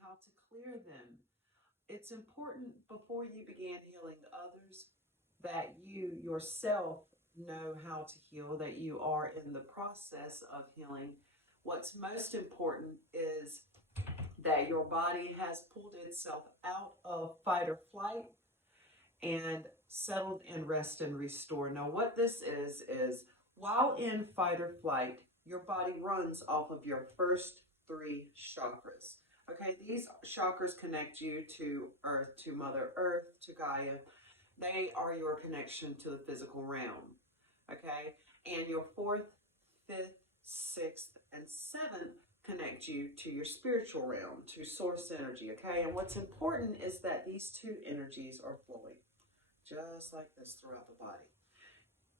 how to clear them. It's important before you begin healing others that you yourself know how to heal, that you are in the process of healing. What's most important is that your body has pulled itself out of fight or flight and settled in rest and restore. Now, what this is while in fight or flight, your body runs off of your first three chakras. Okay, these chakras connect you to Earth, to Mother Earth, to Gaia. They are your connection to the physical realm. Okay, and your fourth, fifth, sixth, and seventh connect you to your spiritual realm, to source energy. Okay, and what's important is that these two energies are flowing just like this throughout the body.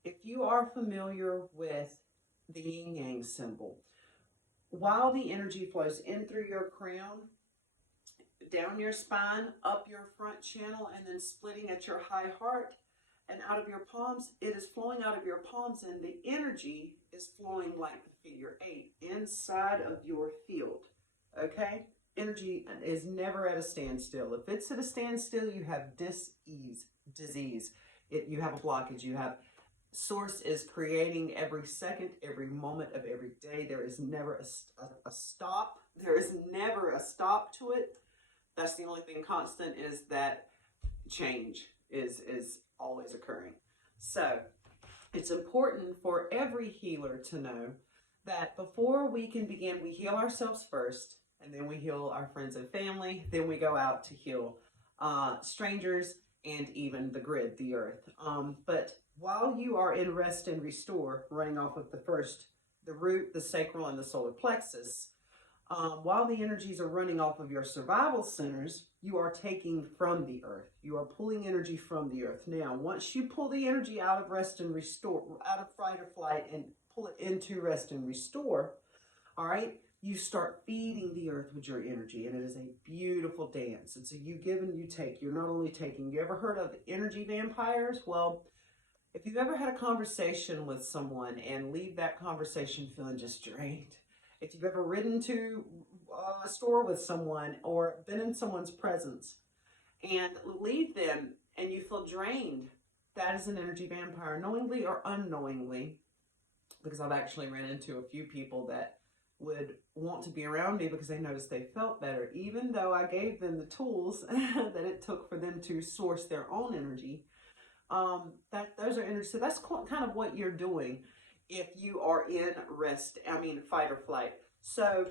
If you are familiar with the yin yang symbol, while the energy flows in through your crown, down your spine, up your front channel, and then splitting at your high heart and out of your palms, it is flowing out of your palms, and the energy is flowing like the figure eight inside of your field. Okay? Energy is never at a standstill. If it's at a standstill, you have disease. You have a blockage. You have source is creating every second, every moment of every day. There is never a stop. There is never a stop to it. That's the only thing constant, is that change is always occurring. So it's important for every healer to know that before we can begin, we heal ourselves first, and then we heal our friends and family. Then we go out to heal strangers and even the grid, the earth. But while you are in rest and restore, running off of the root, the sacral, and the solar plexus, while the energies are running off of your survival centers, you are taking from the earth. You are pulling energy from the earth. Now, once you pull the energy out of rest and restore, out of fight or flight, and pull it into rest and restore, all right, you start feeding the earth with your energy, and it is a beautiful dance. It's a you give and you take. You're not only taking. You ever heard of energy vampires? Well, if you've ever had a conversation with someone and leave that conversation feeling just drained, if you've ever ridden to a store with someone or been in someone's presence and leave them and you feel drained, that is an energy vampire, knowingly or unknowingly, because I've actually ran into a few people that would want to be around me because they noticed they felt better, even though I gave them the tools that it took for them to source their own energy. Those are energy. So that's kind of what you're doing if you are in fight or flight. So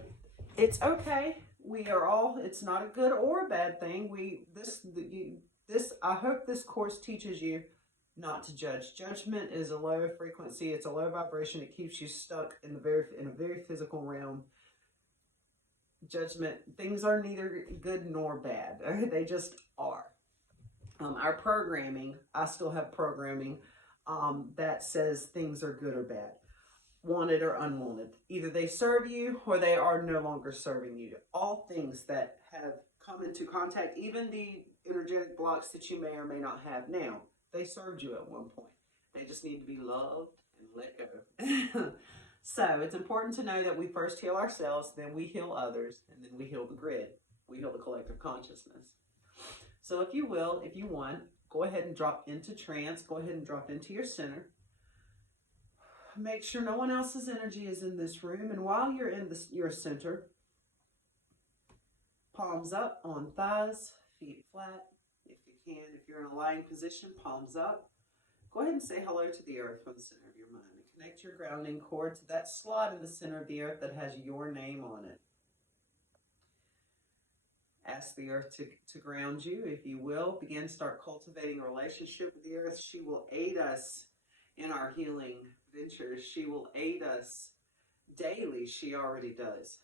it's okay. We are all. It's not a good or a bad thing. I hope this course teaches you not to judge. Judgment is a low frequency. It's a low vibration. It keeps you stuck in a very physical realm. Judgment. Things are neither good nor bad. They just are. Our programming, I still have programming that says things are good or bad, wanted or unwanted. Either they serve you or they are no longer serving you. All things that have come into contact, even the energetic blocks that you may or may not have now, they served you at one point. They just need to be loved and let go. So it's important to know that we first heal ourselves, then we heal others, and then we heal the grid. We heal the collective consciousness. So if you will, if you want, go ahead and drop into trance. Go ahead and drop into your center. Make sure no one else's energy is in this room. And while you're in your center, palms up on thighs, feet flat. If you can, if you're in a lying position, palms up. Go ahead and say hello to the earth from the center of your mind. And connect your grounding cord to that slot in the center of the earth that has your name on it. Ask the earth to ground you, if you will. Start cultivating a relationship with the earth. She will aid us in our healing ventures. She will aid us daily. She already does.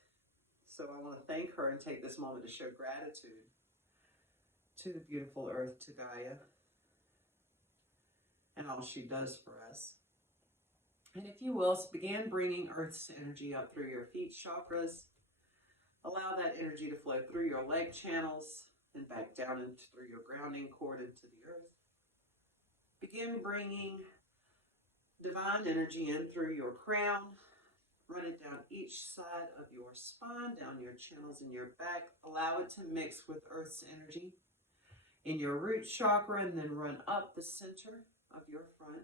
So I want to thank her and take this moment to show gratitude to the beautiful earth, to Gaia, and all she does for us. And if you will, begin bringing Earth's energy up through your feet chakras. Allow that energy to flow through your leg channels and back down through your grounding cord into the earth. Begin bringing divine energy in through your crown, Run it down each side of your spine, down your channels in your back. Allow it to mix with Earth's energy in your root chakra, and then run up the center of your front.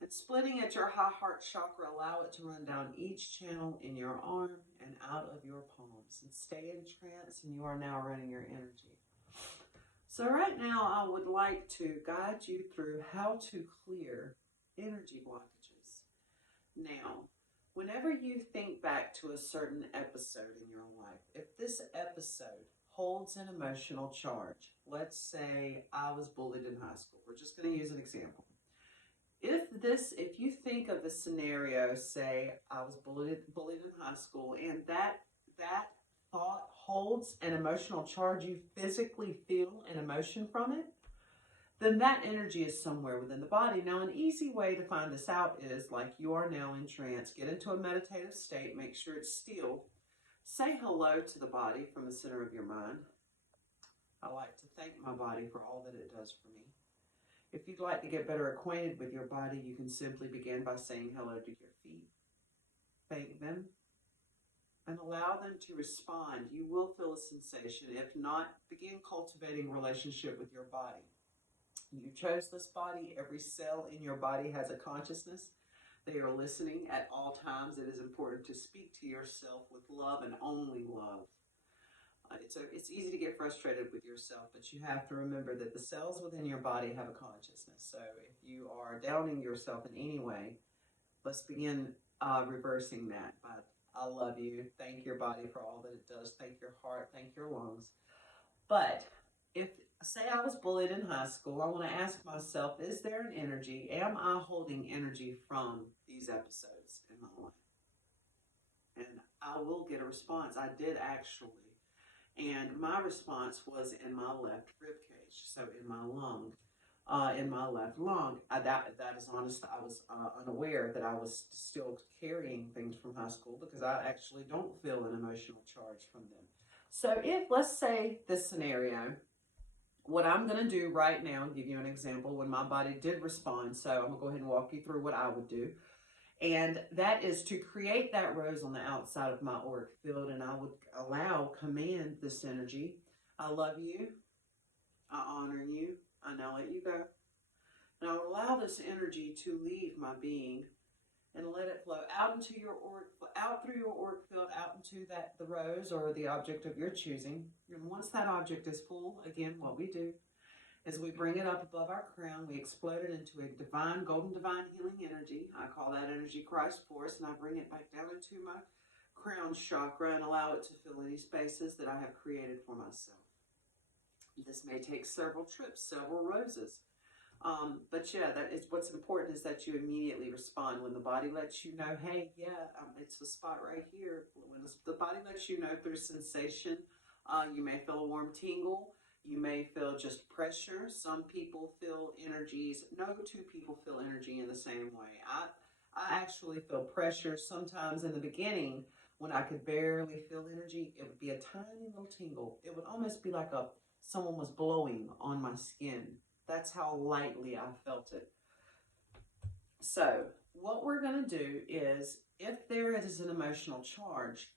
And splitting at your high heart chakra, allow it to run down each channel in your arm and out of your palms. And stay in trance, and you are now running your energy. So right now, I would like to guide you through how to clear energy blockages. Now, whenever you think back to a certain episode in your life, if this episode holds an emotional charge, let's say I was bullied in high school. We're just going to use an example. If you think of the scenario, say I was bullied in high school, and that thought holds an emotional charge, you physically feel an emotion from it, then that energy is somewhere within the body. Now, an easy way to find this out is like you are now in trance. Get into a meditative state. Make sure it's still. Say hello to the body from the center of your mind. I like to thank my body for all that it does for me. If you'd like to get better acquainted with your body, you can simply begin by saying hello to your feet. Thank them and allow them to respond. You will feel a sensation. If not, begin cultivating a relationship with your body. You chose this body. Every cell in your body has a consciousness. They are listening at all times. It is important to speak to yourself with love and only love. It's easy to get frustrated with yourself, but you have to remember that the cells within your body have a consciousness. So if you are doubting yourself in any way, let's begin reversing that. But I love you. Thank your body for all that it does. Thank your heart. Thank your lungs. But if, say I was bullied in high school, I want to ask myself, is there an energy? Am I holding energy from these episodes in my life? And I will get a response. I did actually. And my response was in my left rib cage, so in my lung, in my left lung. That is honest. I was unaware that I was still carrying things from high school because I actually don't feel an emotional charge from them. So if, let's say this scenario, what I'm going to do right now, and give you an example when my body did respond. So I'm going to go ahead and walk you through what I would do. And that is to create that rose on the outside of my auric field, and I would command this energy. I love you. I honor you. I now let you go. And I will allow this energy to leave my being and let it flow out into your auric, out through your auric field, out into the rose or the object of your choosing. And once that object is full, again, what we do is we bring it up above our crown, we explode it into a divine, golden divine healing energy. I call that energy Christ Force, and I bring it back down into my crown chakra and allow it to fill any spaces that I have created for myself. This may take several trips, several roses. But yeah, that is what's important, is that you immediately respond. When the body lets you know, hey, yeah, it's the spot right here. When the body lets you know through sensation, you may feel a warm tingle. You may feel just pressure. Some people feel energies. No two people feel energy in the same way. I actually feel pressure sometimes in the beginning when I could barely feel energy. It would be a tiny little tingle. It would almost be like someone was blowing on my skin. That's how lightly I felt it. So what we're going to do is, if there is an emotional charge,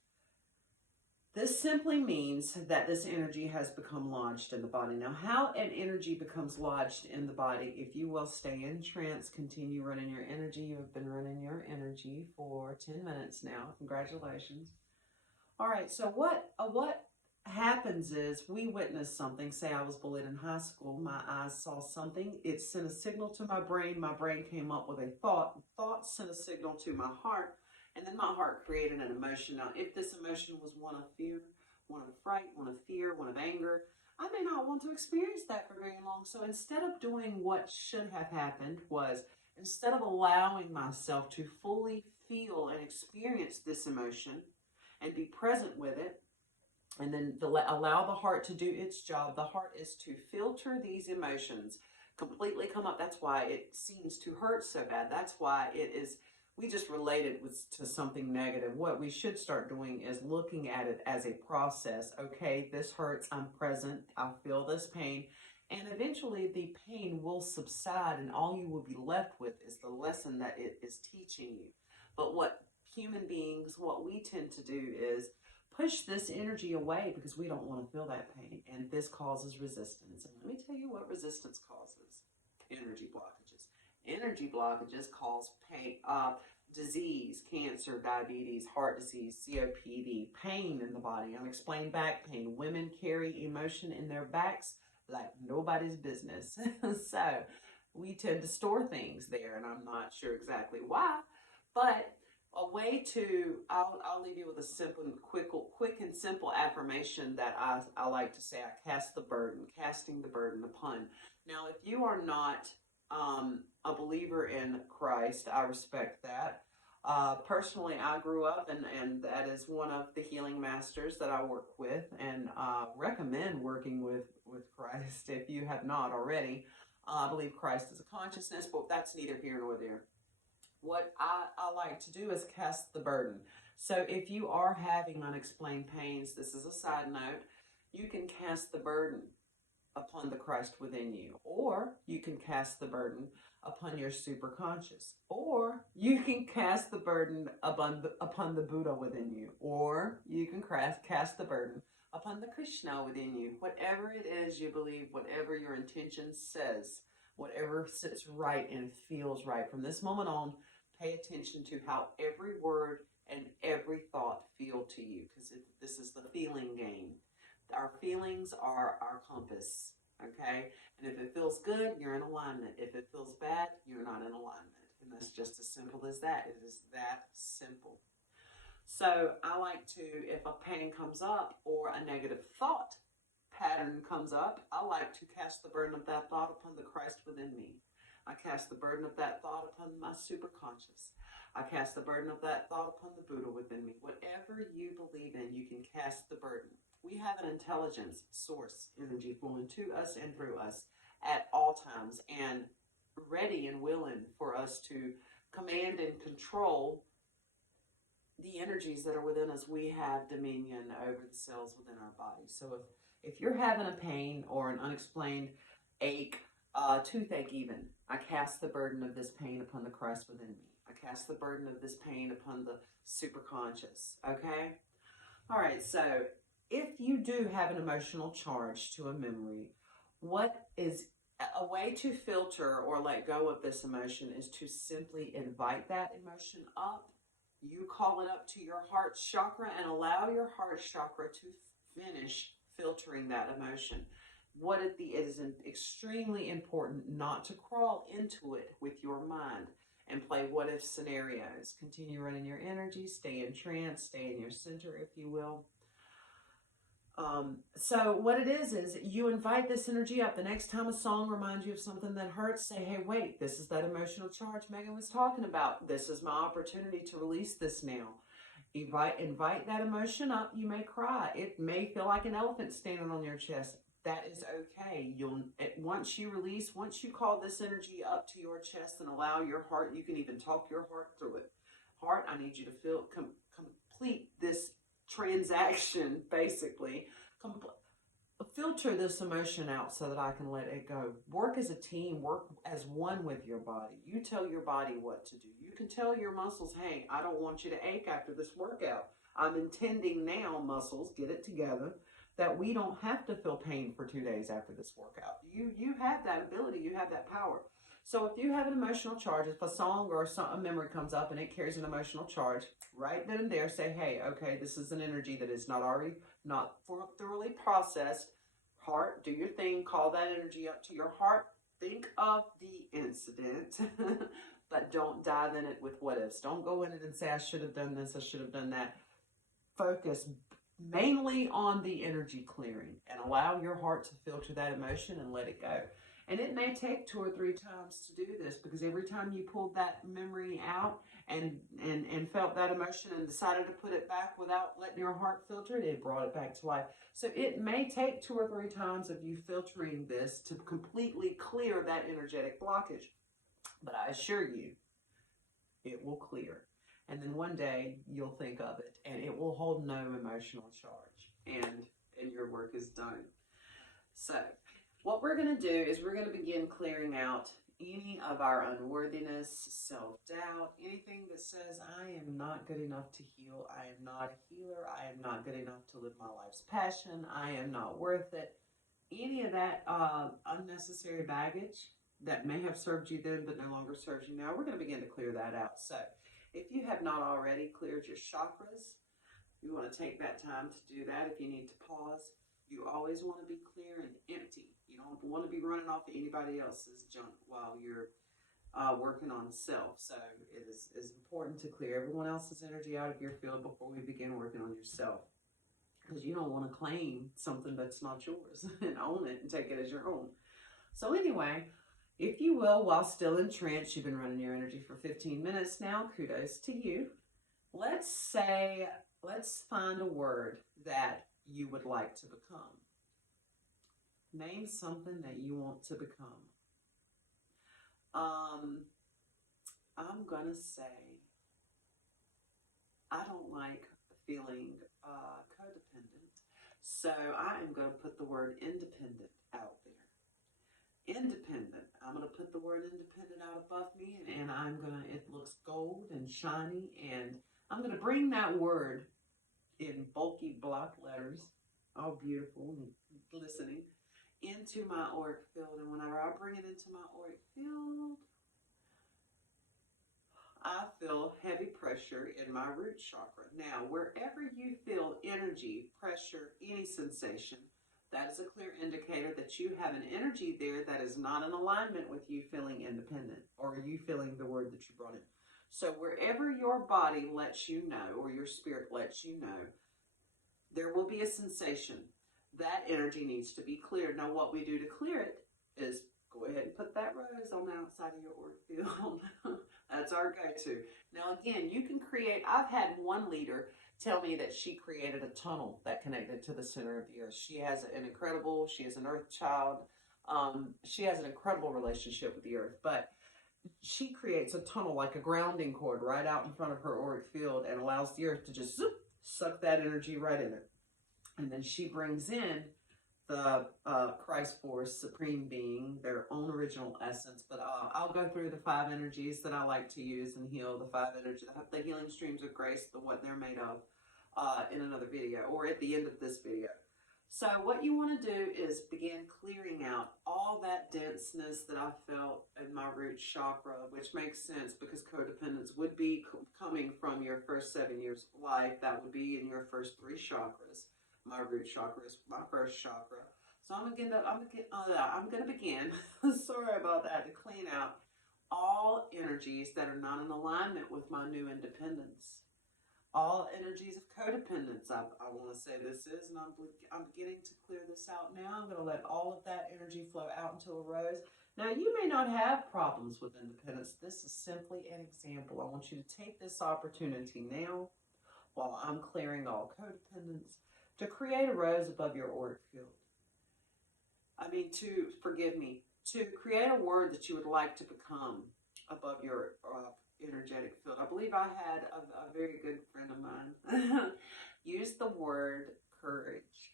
this simply means that this energy has become lodged in the body. Now, how an energy becomes lodged in the body, if you will stay in trance, continue running your energy. You have been running your energy for 10 minutes now. Congratulations. All right, so what happens is we witness something. Say I was bullied in high school. My eyes saw something. It sent a signal to my brain. My brain came up with a thought. Thought sent a signal to my heart. And then my heart created an emotion. Now, if this emotion was one of fear, one of fright, one of fear, one of anger, I may not want to experience that for very long. So instead of doing what should have happened was, instead of allowing myself to fully feel and experience this emotion and be present with it, and then allow the heart to do its job. The heart is to filter these emotions, completely come up. That's why it seems to hurt so bad. That's why it is. We just relate it to something negative. What we should start doing is looking at it as a process. Okay, this hurts. I'm present. I feel this pain. And eventually the pain will subside, and all you will be left with is the lesson that it is teaching you. But what human beings, what we tend to do is push this energy away because we don't want to feel that pain. And this causes resistance. And let me tell you what resistance causes. Energy blockages. Energy blockages cause pain, disease, cancer, diabetes, heart disease, COPD, pain in the body, unexplained back pain. Women carry emotion in their backs like nobody's business. So we tend to store things there, and I'm not sure exactly why, but a way to, I'll leave you with a simple, quick and simple affirmation that I like to say. I cast the burden, casting the burden upon. Now, if you are not a believer in Christ, I respect that. Personally, I grew up, and that is one of the healing masters that I work with, and recommend working with Christ if you have not already. I believe Christ is a consciousness, but that's neither here nor there. What I like to do is cast the burden. So if you are having unexplained pains, this is a side note, you can cast the burden upon the Christ within you, or you can cast the burden upon your superconscious, or you can cast the burden upon the Buddha within you, or you can cast the burden upon the Krishna within you. Whatever it is you believe, whatever your intention says, whatever sits right and feels right. From this moment on, pay attention to how every word and every thought feel to you, because this is the feeling game. Our feelings are our compass, okay? And if it feels good, you're in alignment. If it feels bad, you're not in alignment. And that's just as simple as that. It is that simple. So I like to, if a pain comes up or a negative thought pattern comes up, I like to cast the burden of that thought upon the Christ within me. I cast the burden of that thought upon my superconscious. I cast the burden of that thought upon the Buddha within me. Whatever you believe in, you can cast the burden. We have an intelligence source energy flowing to us and through us at all times, and ready and willing for us to command and control the energies that are within us. We have dominion over the cells within our body. So if you're having a pain or an unexplained ache, toothache even, I cast the burden of this pain upon the Christ within me. I cast the burden of this pain upon the superconscious, okay? All right, so if you do have an emotional charge to a memory, what is a way to filter or let go of this emotion is to simply invite that emotion up. You call it up to your heart chakra and allow your heart chakra to finish filtering that emotion. It is extremely important not to crawl into it with your mind and play what if scenarios. Continue running your energy, stay in trance, stay in your center, if you will. So what it is you invite this energy up. The next time a song reminds you of something that hurts, say, hey, wait, this is that emotional charge Megan was talking about. This is my opportunity to release this now. Invite that emotion up. You may cry. It may feel like an elephant standing on your chest. That is okay. Once you release, once you call this energy up to your chest and allow your heart, you can even talk your heart through it. Heart, I need you to feel complete this transaction, basically. Filter this emotion out so that I can let it go. Work as a team, work as one with your body. You tell your body what to do. You can tell your muscles, hey, I don't want you to ache after this workout. I'm intending now, muscles, get it together, that we don't have to feel pain for 2 days after this workout. You have that ability, you have that power. So if you have an emotional charge, if a song or a memory comes up and it carries an emotional charge, right then and there say, hey, okay, this is an energy that is not thoroughly processed. Heart, do your thing, call that energy up to your heart. Think of the incident, but don't dive in it with what ifs. Don't go in it and say, I should have done this, I should have done that. Focus mainly on the energy clearing and allow your heart to filter that emotion and let it go. And it may take 2 or 3 times to do this, because every time you pulled that memory out and felt that emotion and decided to put it back without letting your heart filter it, it brought it back to life. So it may take 2 or 3 times of you filtering this to completely clear that energetic blockage. But I assure you, it will clear. And then one day you'll think of it and it will hold no emotional charge, and your work is done. So what we're going to do is we're going to begin clearing out any of our unworthiness, self-doubt, anything that says I am not good enough to heal, I am not a healer, I am not good enough to live my life's passion, I am not worth it. Any of that unnecessary baggage that may have served you then but no longer serves you now, we're going to begin to clear that out. So if you have not already cleared your chakras, you want to take that time to do that. If you need to pause, you always want to be clear and empty. You don't want to be running off of anybody else's junk while you're working on self. So it is important to clear everyone else's energy out of your field before we begin working on yourself. Because you don't want to claim something that's not yours and own it and take it as your own. So anyway, if you will, while still in trance, you've been running your energy for 15 minutes now. Kudos to you. Let's find a word that you would like to become. Name something that you want to become. I'm gonna say I don't like feeling codependent, so I am gonna put the word independent out there. Independent. I'm gonna put the word independent out above me, and it looks gold and shiny, and I'm gonna bring that word in bulky block letters, all beautiful and glistening, into my auric field. And whenever I bring it into my auric field, I feel heavy pressure in my root chakra. Now, wherever you feel energy, pressure, any sensation, that is a clear indicator that you have an energy there that is not in alignment with you feeling independent or you feeling the word that you brought in. So wherever your body lets you know, or your spirit lets you know, there will be a sensation. That energy needs to be cleared. Now, what we do to clear it is go ahead and put that rose on the outside of your auric field. That's our go-to. Now, again, you can create, I've had one leader tell me that she created a tunnel that connected to the center of the earth. She is an earth child. She has an incredible relationship with the earth, but she creates a tunnel like a grounding cord right out in front of her auric field and allows the earth to just zoop, suck that energy right in it. And then she brings in the Christ Force, Supreme Being, their own original essence. But I'll go through the 5 energies that I like to use and heal, the 5 energies, the healing streams of grace, what they're made of, in another video or at the end of this video. So what you want to do is begin clearing out all that denseness that I felt in my root chakra, which makes sense because codependence would be coming from your first 7 years of life. That would be in your first 3 chakras. My root chakra is my first chakra. So I'm gonna begin, sorry about that, to clean out all energies that are not in alignment with my new independence. All energies of codependence, I want to say this is, and I'm beginning to clear this out now. I'm going to let all of that energy flow out into a rose. Now, you may not have problems with independence. This is simply an example. I want you to take this opportunity now, while I'm clearing all codependence, to create a rose above your auric field. To create a word that you would like to become above your energetic field. I believe I had a very good friend of mine use the word courage,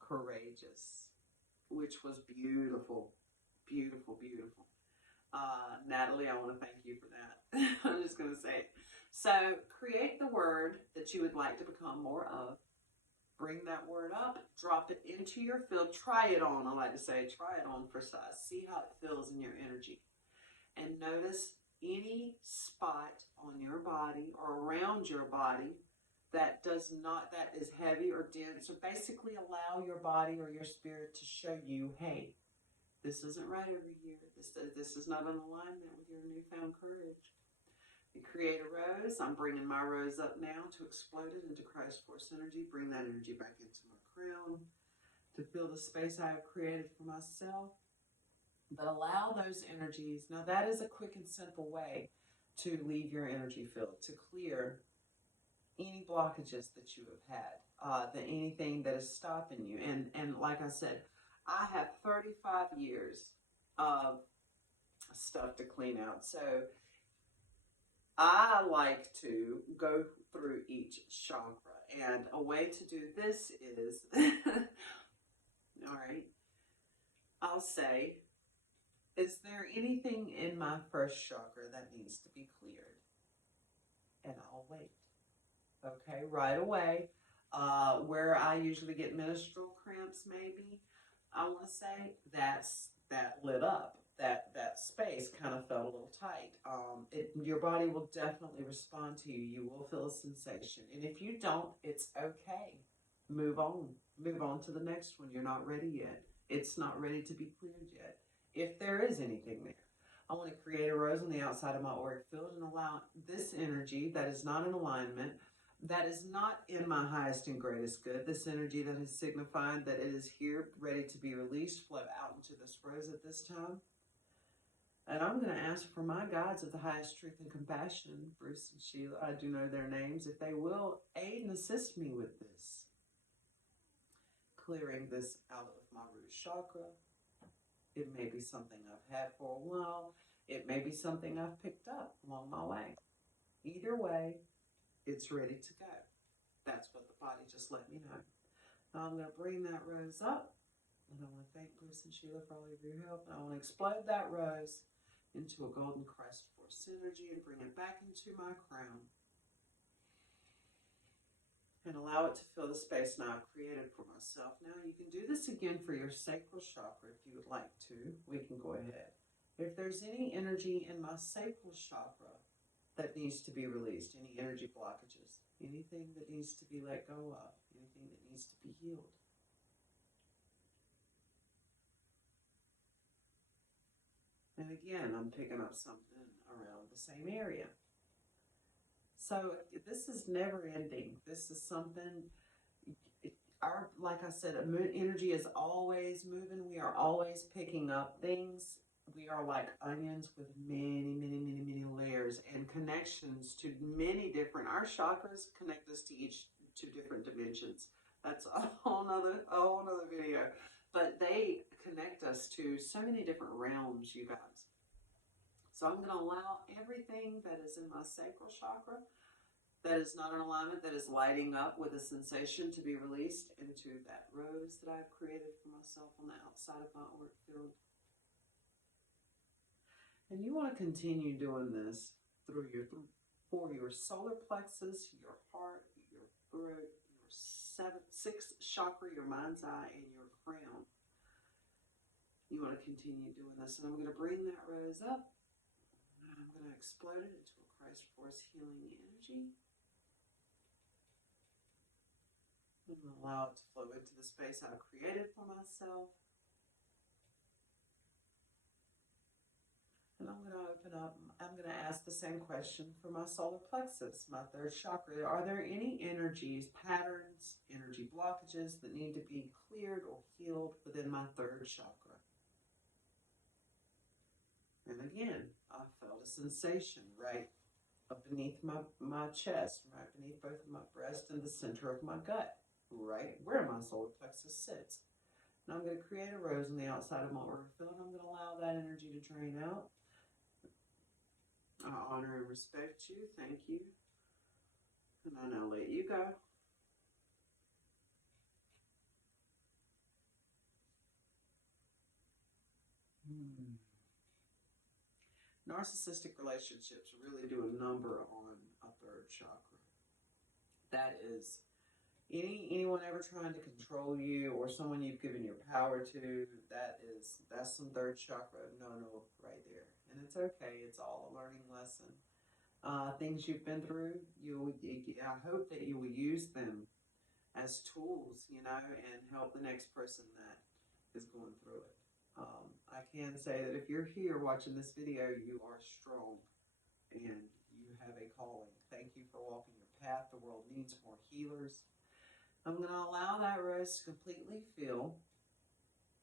courageous, which was beautiful, beautiful, beautiful. Natalie, I want to thank you for that. I'm just going to say it. So create the word that you would like to become more of. Bring that word up, drop it into your field, try it on. I like to say, try it on for size. See how it feels in your energy. And notice any spot on your body or around your body that is heavy or dense, or basically allow your body or your spirit to show you, hey, this isn't right over here. This is not in alignment with your newfound courage. You create a rose. I'm bringing my rose up now to explode it into Christ Force energy. Bring that energy back into my crown to fill the space I have created for myself. But allow those energies. Now that is a quick and simple way to leave your energy field, to clear any blockages that you have had, anything that is stopping you. And like I said, I have 35 years of stuff to clean out. So I like to go through each chakra, and a way to do this is, all right, I'll say, Is there anything in my first chakra that needs to be cleared? And I'll wait. Okay, right away. Where I usually get menstrual cramps, maybe I want to say that lit up. That space kind of felt a little tight. Your body will definitely respond to you. You will feel a sensation, and if you don't, it's okay. Move on. Move on to the next one. You're not ready yet. It's not ready to be cleared yet. If there is anything there, I want to create a rose on the outside of my auric field and allow this energy that is not in alignment, that is not in my highest and greatest good, this energy that is signifying that it is here, ready to be released, flow out into this rose at this time. And I'm going to ask for my guides of the highest truth and compassion, Bruce and Sheila, I do know their names, if they will aid and assist me with this. Clearing this out of my root chakra. It may be something I've had for a while. It may be something I've picked up along my way. Either way, it's ready to go. That's what the body just let me know. Now I'm going to bring that rose up. And I want to thank Bruce and Sheila for all of your help. And I want to explode that rose into a golden Christ force energy and bring it back into my crown. And allow it to fill the space now I've created for myself. Now you can do this again for your sacral chakra if you would like to. We can go ahead. If there's any energy in my sacral chakra that needs to be released, any energy blockages, anything that needs to be let go of, anything that needs to be healed. And again, I'm picking up something around the same area. So this is never ending. This is something, like I said, energy is always moving. We are always picking up things. We are like onions with many, many, many, many layers and connections to many different, our chakras connect us to different dimensions. That's a whole nother video. But they connect us to so many different realms, you guys. So I'm going to allow everything that is in my sacral chakra that is not in alignment, that is lighting up with a sensation to be released into that rose that I've created for myself on the outside of my auric field. And you want to continue doing this for your solar plexus, your heart, your throat, your sixth chakra, your mind's eye, and your crown. You want to continue doing this. And I'm going to bring that rose up. And I'm going to explode it into a Christ Force healing energy. I'm going to allow it to flow into the space I've created for myself. And I'm going to open up, I'm going to ask the same question for my solar plexus, my third chakra. Are there any energies, patterns, energy blockages that need to be cleared or healed within my third chakra? And again, I felt a sensation right up beneath my chest, right beneath both of my breasts and the center of my gut, right where my solar plexus sits. And I'm going to create a rose on the outside of my auric field, and I'm going to allow that energy to drain out. I honor and respect you. Thank you. And I now let you go. Narcissistic relationships really do a number on a third chakra. That is anyone ever trying to control you or someone you've given your power to, that's some third chakra no right there. And it's okay. It's all a learning lesson. Things you've been through, I hope that you will use them as tools, and help the next person that is going through it. I can say that if you're here watching this video, you are strong and you have a calling. Thank you for walking your path. The world needs more healers. I'm going to allow that rose to completely fill,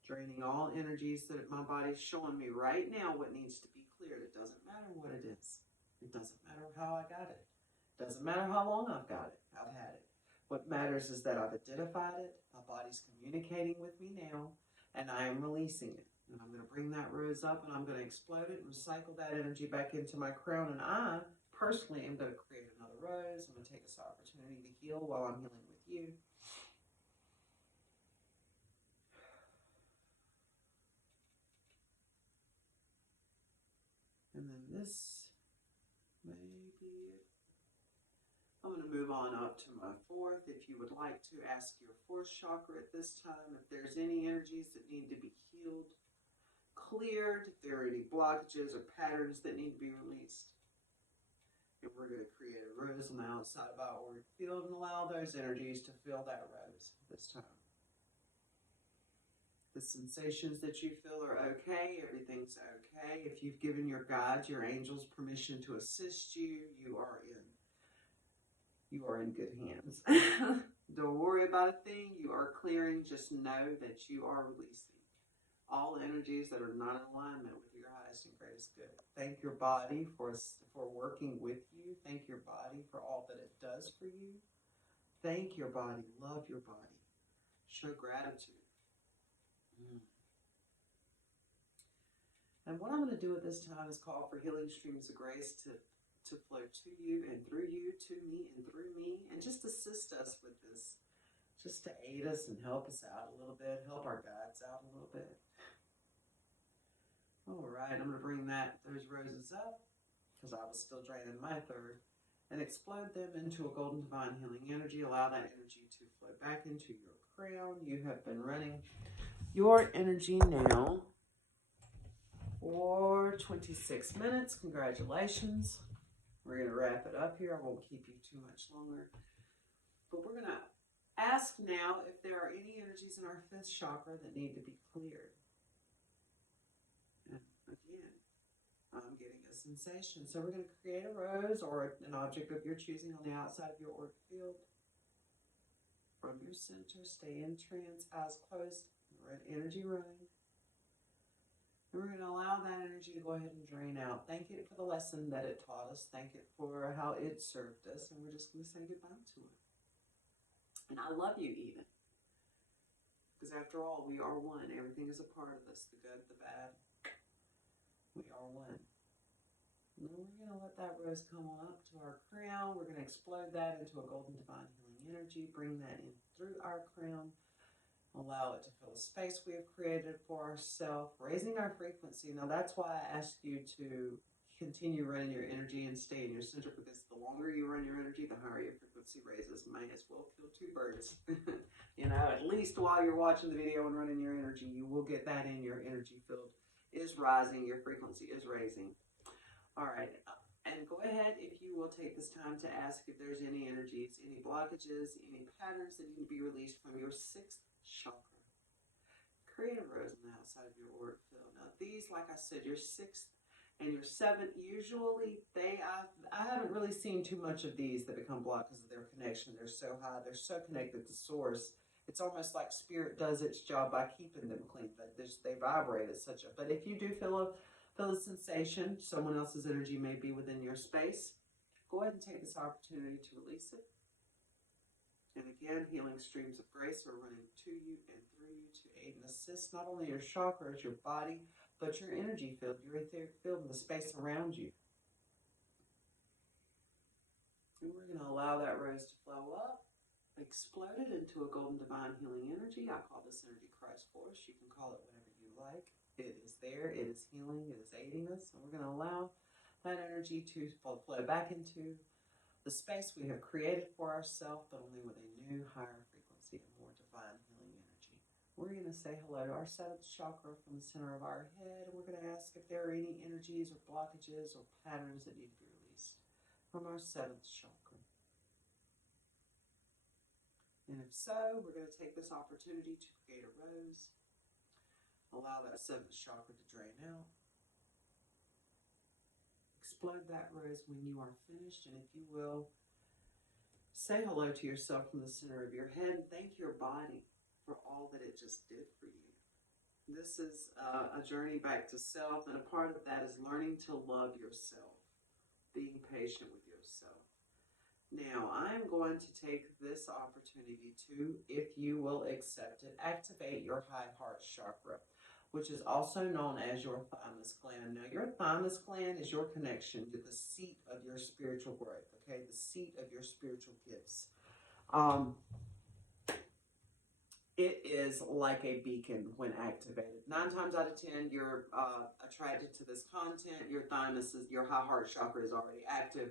draining all energies that my body's showing me right now what needs to be cleared. It doesn't matter what it is. It doesn't matter how I got it. It doesn't matter how long I've got it. I've had it. What matters is that I've identified it. My body's communicating with me now, and I am releasing it. And I'm going to bring that rose up, and I'm going to explode it and recycle that energy back into my crown. And I personally am going to create another rose. I'm going to take this opportunity to heal while I'm healing with you. And then this may be it. I'm going to move on up to my fourth. If you would like to ask your fourth chakra at this time, if there's any energies that need to be healed, cleared, if there are any blockages or patterns that need to be released. And we're going to create a rose on the outside of our auric field and allow those energies to fill that rose this time. The sensations that you feel are okay. Everything's okay. If you've given your guides, your angels, permission to assist you, you are in good hands. Don't worry about a thing. You are clearing. Just know that you are releasing all energies that are not in alignment with your highest and greatest good. Thank your body for working with you. Thank your body for all that it does for you. Thank your body. Love your body. Show gratitude. And what I'm going to do at this time is call for healing streams of grace to flow to you and through you, to me and through me, and just assist us with this, just to aid us and help us out a little bit, help our guides out a little bit. All right, I'm going to bring those roses up, because I was still draining my third, and explode them into a golden divine healing energy. Allow that energy to flow back into your crown. You have been running your energy now for 26 minutes. Congratulations. We're going to wrap it up here. I won't keep you too much longer. But we're going to ask now if there are any energies in our fifth chakra that need to be cleared. And again, I'm getting a sensation. So we're going to create a rose or an object of your choosing on the outside of your auric field. From your center, stay in trance, eyes closed, energy running. And we're going to allow that energy to go ahead and drain out. Thank it for the lesson that it taught us. Thank it for how it served us. And we're just going to say goodbye to it. And I love you even. Because after all, we are one. Everything is a part of us. The good, the bad. We are one. And then we're going to let that rose come on up to our crown. We're going to explode that into a golden divine healing energy. Bring that in through our crown. Allow it to fill the space we have created for ourselves, raising our frequency. Now, that's why I asked you to continue running your energy and stay in your center, because the longer you run your energy, the higher your frequency raises. May as well kill two birds. You know, at least while you're watching the video and running your energy, you will get that in. Your energy field is rising. Your frequency is raising. All right. And go ahead, if you will take this time to ask if there's any energies, any blockages, any patterns that need to be released from your sixth chakra. Create a rose on the outside of your auric field. Now these, like I said, your sixth and your seventh, usually I haven't really seen too much of these that become blocked because of their connection. They're so high, they're so connected to source. It's almost like spirit does its job by keeping them clean, but they vibrate at such a, but if you do feel a sensation, someone else's energy may be within your space, go ahead and take this opportunity to release it. And again, healing streams of grace are running to you and through you to aid and assist not only your chakras, your body, but your energy field, your etheric field, and the space around you. And we're going to allow that rose to flow up, explode it into a golden divine healing energy. I call this energy Christ Force. You can call it whatever you like. It is there. It is healing. It is aiding us. And we're going to allow that energy to flow back into the space we have created for ourselves, but only with a new, higher frequency and more divine healing energy. We're going to say hello to our seventh chakra from the center of our head, and we're going to ask if there are any energies or blockages or patterns that need to be released from our seventh chakra. And if so, we're going to take this opportunity to create a rose. Allow that seventh chakra to drain out. Explode that rose when you are finished, and if you will, say hello to yourself from the center of your head and thank your body for all that it just did for you. This is a journey back to self, and a part of that is learning to love yourself, being patient with yourself. Now, I'm going to take this opportunity to, if you will accept it, activate your high heart chakra, which is also known as your thymus gland. Now, your thymus gland is your connection to the seat of your spiritual growth, okay? The seat of your spiritual gifts. it is like a beacon when activated. 9 times out of 10, you're attracted to this content. Your thymus, your high heart chakra is already active.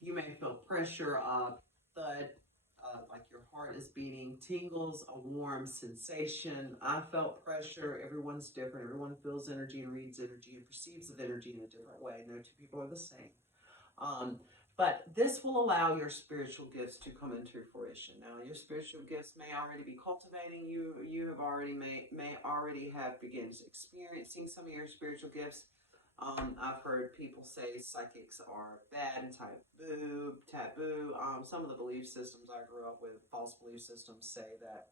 You may feel pressure, thud, like your heart is beating, tingles, a warm sensation. I felt pressure. Everyone's different. Everyone feels energy and reads energy and perceives of energy in a different way. No two people are the same. But this will allow your spiritual gifts to come into fruition. Now, your spiritual gifts may already be cultivating. You have already may already have begun experiencing some of your spiritual gifts. I've heard people say psychics are bad and taboo. Some of the belief systems I grew up with, false belief systems, say that.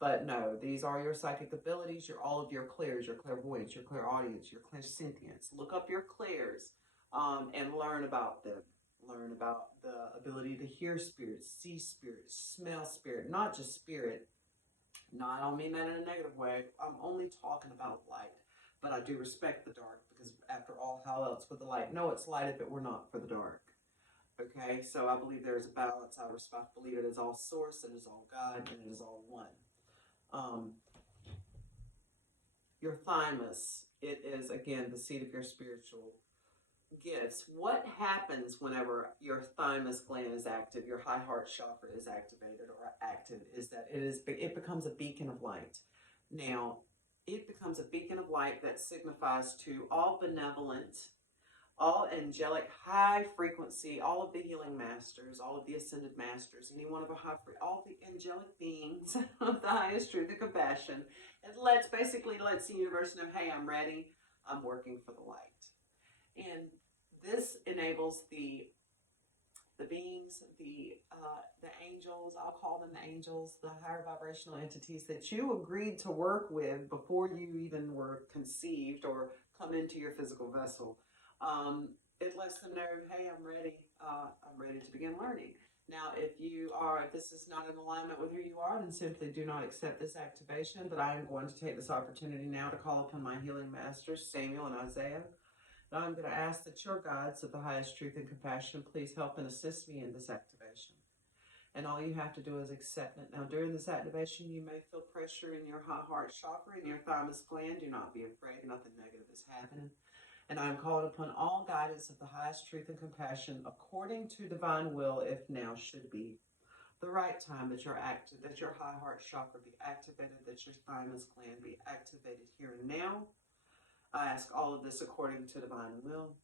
But no, these are your psychic abilities. All of your clairs, your clairvoyance, your clairaudience, your clairsentience. Look up your clairs and learn about them. Learn about the ability to hear spirit, see spirit, smell spirit, not just spirit. No, I don't mean that in a negative way. I'm only talking about light. But I do respect the dark because after all, how else would the light know it's light if it were not for the dark? Okay, so I believe there is a balance. I believe it is all source, it is all God, and it is all one. Your thymus, it is, again, the seat of your spiritual gifts. What happens whenever your thymus gland is active, your high heart chakra is activated or active, is that it becomes a beacon of light. Now, it becomes a beacon of light that signifies to all benevolent, all angelic, high frequency, all of the healing masters, all of the ascended masters, any one of all the angelic beings of the highest truth and compassion. It basically lets the universe know, hey, I'm ready. I'm working for the light. And this enables the beings, the angels, I'll call them the angels, the higher vibrational entities that you agreed to work with before you even were conceived or come into your physical vessel. It lets them know, hey, I'm ready to begin learning. Now, if this is not in alignment with who you are, then simply do not accept this activation. But I am going to take this opportunity now to call upon my healing masters, Samuel and Isaiah. Now I'm going to ask that your guides of the highest truth and compassion please help and assist me in this activation. And all you have to do is accept it. Now during this activation, you may feel pressure in your high heart chakra and your thymus gland. Do not be afraid. Nothing negative is happening. And I am calling upon all guidance of the highest truth and compassion according to divine will, if now should be the right time that you're active, that your high heart chakra be activated, that your thymus gland be activated here and now. I ask all of this according to divine will.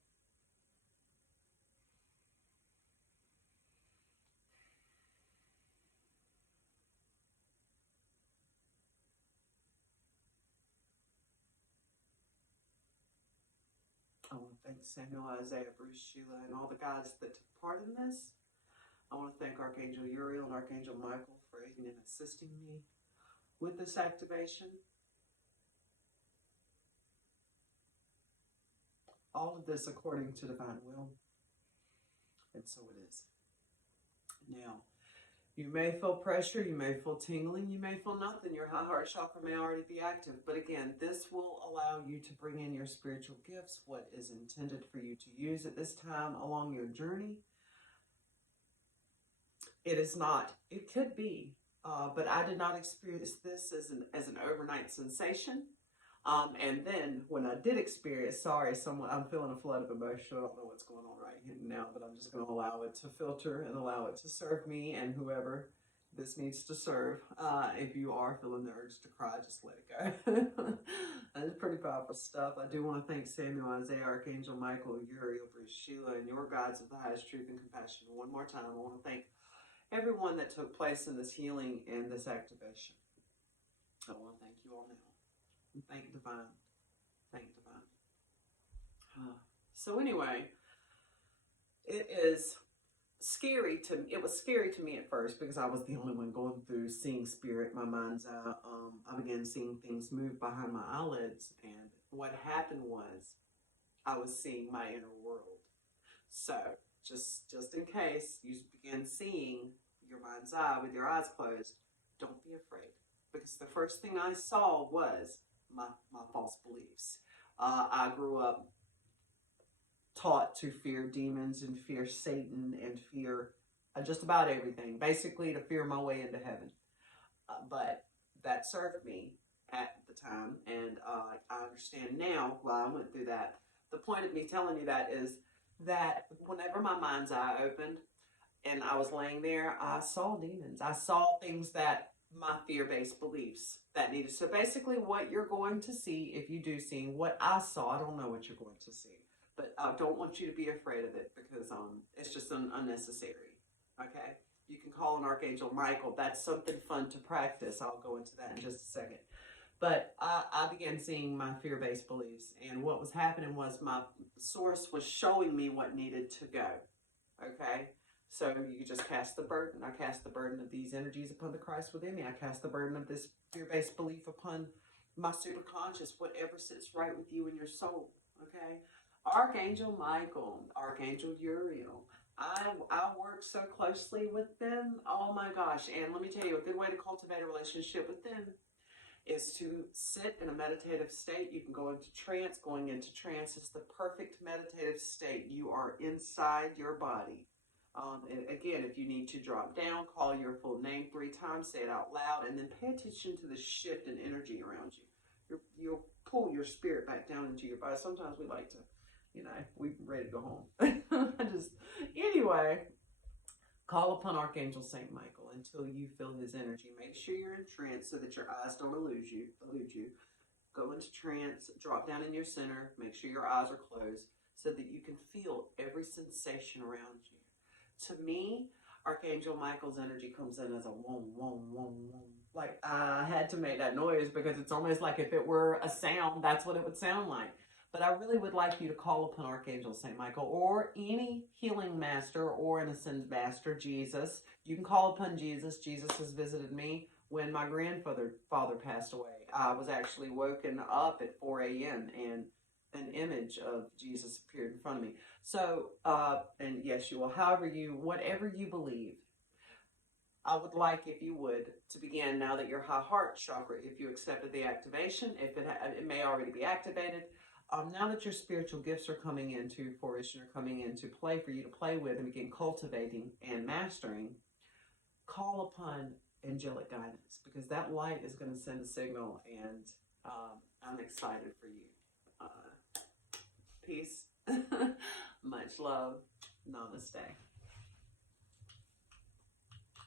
I want to thank Samuel, Isaiah, Bruce, Sheila, and all the guides that took part in this. I want to thank Archangel Uriel and Archangel Michael for aiding and assisting me with this activation. All of this according to divine will. And so it is. Now, you may feel pressure, you may feel tingling, you may feel nothing. Your high heart chakra may already be active. But again, this will allow you to bring in your spiritual gifts, what is intended for you to use at this time along your journey. It is not. It could be. But I did not experience this as an overnight sensation. And then when I did experience, I'm feeling a flood of emotion. I don't know what's going on right here now, but I'm just going to allow it to filter and allow it to serve me and whoever this needs to serve. If you are feeling the urge to cry, just let it go. That's pretty powerful stuff. I do want to thank Samuel, Isaiah, Archangel Michael, Uriel, Bruce, Sheila, and your guides of the highest truth and compassion. One more time, I want to thank everyone that took place in this healing and this activation. I want to thank you all now. And thank divine. Thank divine. So anyway, it was scary to me at first because I was the only one going through seeing spirit, my mind's eye. I began seeing things move behind my eyelids, and what happened was I was seeing my inner world. So just in case you begin seeing your mind's eye with your eyes closed, don't be afraid, because the first thing I saw was my false beliefs. I grew up taught to fear demons and fear Satan and fear just about everything, basically to fear my way into heaven. But that served me at the time, and I understand now why I went through that. The point of me telling you that is that whenever my mind's eye opened and I was laying there, I saw demons. I saw things that my fear-based beliefs that needed. So basically, what you're going to see, if you do see what I saw, I don't know what you're going to see, but I don't want you to be afraid of it because it's just unnecessary. Okay, you can call an Archangel Michael. That's something fun to practice. I'll go into that in just a second. But I began seeing my fear-based beliefs, and what was happening was my source was showing me what needed to go. Okay, so you just cast the burden. I cast the burden of these energies upon the Christ within me. I cast the burden of this fear-based belief upon my superconscious, whatever sits right with you in your soul. Okay, Archangel Michael, Archangel Uriel. I work so closely with them. Oh my gosh! And let me tell you, a good way to cultivate a relationship with them is to sit in a meditative state. You can go into trance. Going into trance is the perfect meditative state. You are inside your body. And again, if you need to drop down, call your full name 3 times, say it out loud, and then pay attention to the shift in energy around you. You'll pull your spirit back down into your body. Sometimes we like to, we're ready to go home. Anyway, call upon Archangel Saint Michael until you feel his energy. Make sure you're in trance so that your eyes don't elude you. Go into trance, drop down in your center, make sure your eyes are closed so that you can feel every sensation around you. To me, Archangel Michael's energy comes in as a wom, wom, wom, wom. Like, I had to make that noise because it's almost like if it were a sound, that's what it would sound like. But I really would like you to call upon Archangel St. Michael or any healing master or an ascended master, Jesus. You can call upon Jesus. Jesus has visited me when my grandfather passed away. I was actually woken up at 4 a.m. and an image of Jesus appeared in front of me. So, and Yeshua, whatever you believe, I would like, if you would, to begin now that your high heart chakra, if you accepted the activation, if it may already be activated, now that your spiritual gifts are coming into fruition, are coming into play for you to play with and begin cultivating and mastering, call upon angelic guidance, because that light is going to send a signal, and I'm excited for you. Peace. Much love. Namaste.